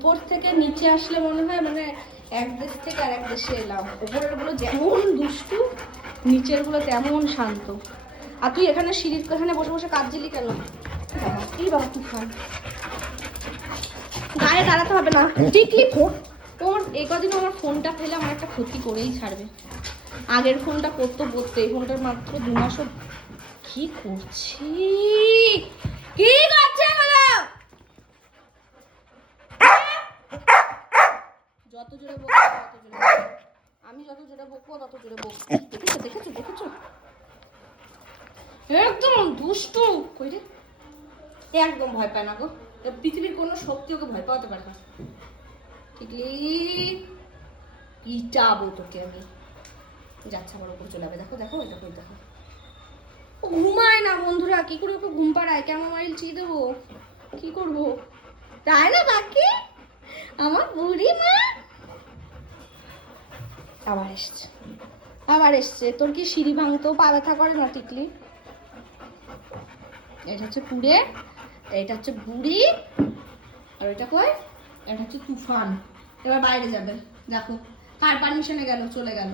উপর থেকে নিচে আসলে মনে হয় মানে এক দেশ থেকে আর এক দেশে এলাম। উপরের গুলো যেমন দুষ্টু, নিচের গুলো তেমন শান্ত। আর তুই এখানে সিঁড়ির এখানে বসে বসে কাঁদছিলি কেন? বাবা কি বাবা তুফান, গায়ে দাঁড়াতে হবে না। টিকলি ফোন ওর এই কদিন আমার ফোনটা ফেলে আমার একটা ক্ষতি করেই ছাড়বে। আগের ফোনটা করতো বলতে, এই ফোনটার মাত্র 2 মাসও। কি করছি, কি করছে বলো? যত জোরে বকবো তত জোরে বকবো। আমি যত জোরে বকবো তত জোরে বকবো। দেখেছো দেখেছো দেখেছো, একদম দুষ্টু। কই রে, একদম ভয় পায় না গো। পৃথিবীর কোনো শক্তি ওকে ভয় পাওয়াতে পারে না। ঠিকই পিটাবো তোকে আমি। যাচ্ছে আমার উপর চলে যাবে। দেখো দেখো দেখো দেখো, ও ঘুমায় না বন্ধুরা। কি করে ওকে ঘুম পাড়ায়? কেমন মাইল চিয়ে দেবো, কি করবো? তাই না বাকি আমার বুড়ি মা? আবার এসছে, আবার এসছে। তোর কি সিঁড়ি ভাঙতেও পা ব্যথা করে না টিকলি? এটা হচ্ছে পুড়ে, এটা হচ্ছে বুড়ি, আর এটা কই? এটা হচ্ছে তুফান। এবার বাইরে যাবে। দেখো কার পারমিশনে গেল, চলে গেল।